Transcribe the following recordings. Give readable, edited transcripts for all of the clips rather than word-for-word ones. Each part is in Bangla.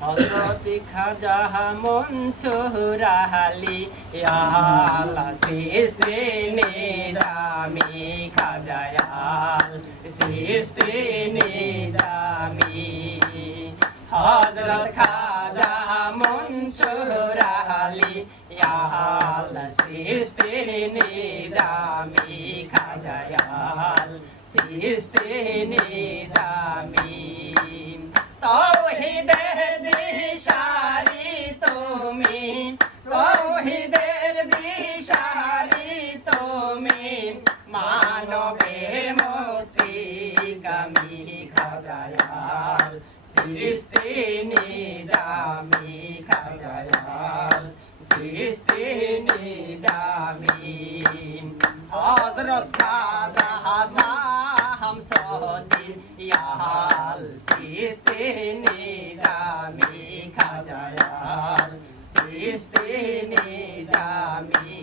হযরত খাজা মনসুর আলী আল্লাহ সিস্তি নিজামি খাজা সিস্তি নিজামি হযরত খাজা মনসুর আলী আল্লাহ সিস্তি নিজামি খাজা সিস্তি নিজামি তৌহিদের দিশারি তুমি তৌহিদের দিশারি তুমি মানবের মতিগামী খাজা সিস্তি নিজামি খাজা সিস্তি নিজামি হযরত খাজা শামসুদ্দিন ইয়াল সিস্তি নিজামি খাজা সিস্তি নিজামি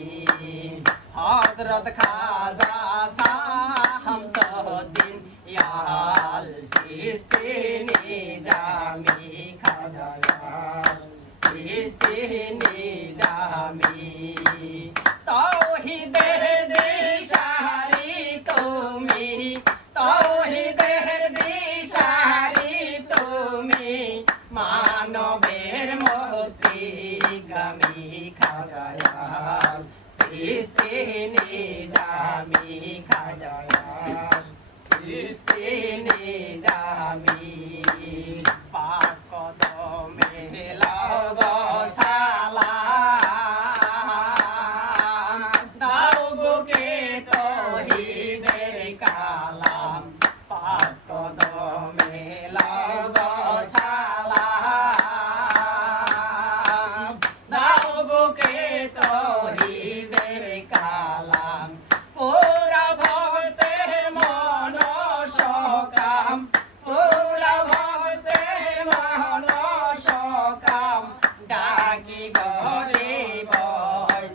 হযরত খাজা শামসুদ্দিন ইয়াল সিস্তি নিজামি খাজা সিস্তি নিজামি তৌহিদের দিশারি তুমি তৌহিদের দিশারি তুমি মানবের মতিগামী খাজা সিস্তি নিজামি খাজা সিস্তি নিজামি পাক কদমে লাগো সালাম দাও বুকে তৌহিদের কালাম পাক কদমে লাগো সালাম দাও বুকে তৌহিদের কালাম পুরা ভক্তের মন সকাম পুরা ভক্তের মন সকাম ডাকি গরিব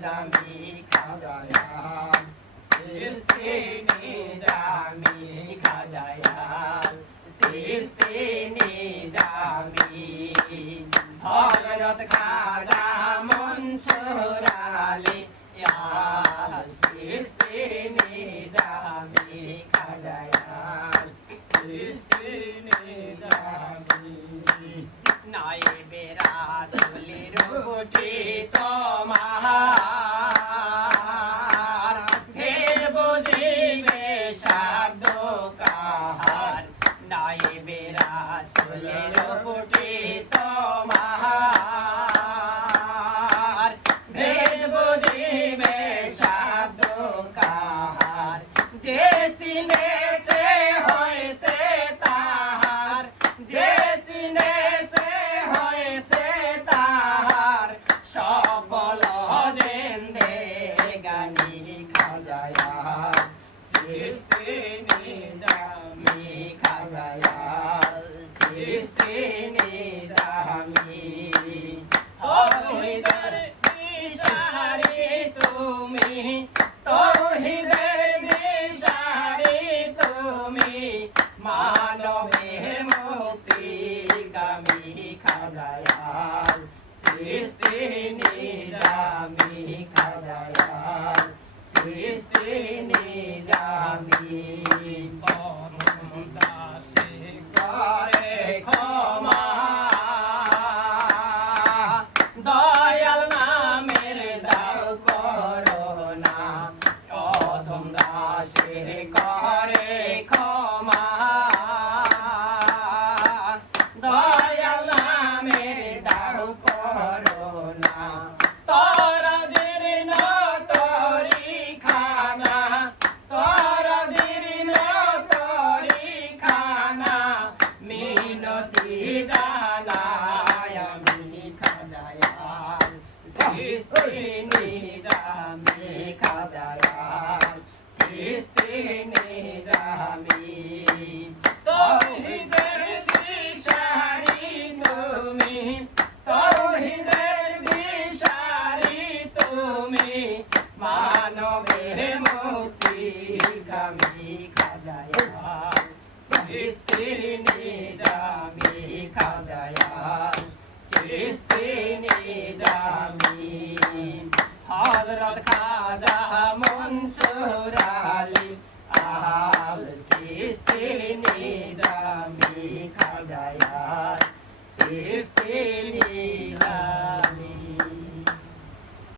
জামি খাজা সিস্তি নিজামি খাজা সিস্তি নিজামি হযরত খাজা মনসুর আলী সিস্তি নিজামি খাজা সিস্তি নিজামি নায়েবে রাসূলের কোটি তোমার ভেদ বুঝিবে সাধ্য কাহার নায়েবে রাসূলের কোটি তোমার ভেদ বুঝিবে সাধ্য কাহার যে সিনে সে হয়েছে তাহার যে সিনে সে হয়েছে তাহার সফল জেন্দে গানি খাজা সিস্তি নিজামি খাজা সিস্তি নিজামি তৌহিদের দিশারি তুমি তৌহিদের দিশারি তুমি মানবের মুক্তিগামী খাজা সিস্তি নিজামি খাজা সিস্তি নিজামি পরম দাসে করে ক্ষমা দয়াল নামের দাও করুণা অধম দাসে করে ক্ষমা দয়াল নামের দাও করুণা তোরা জীর্ণ তরি খানা তোরা জীর্ণ তরি খানা মিনতি হযরত খাজা মনসুর আলী আল সিস্তিনি দামি খাজায়ার সিস্তিনি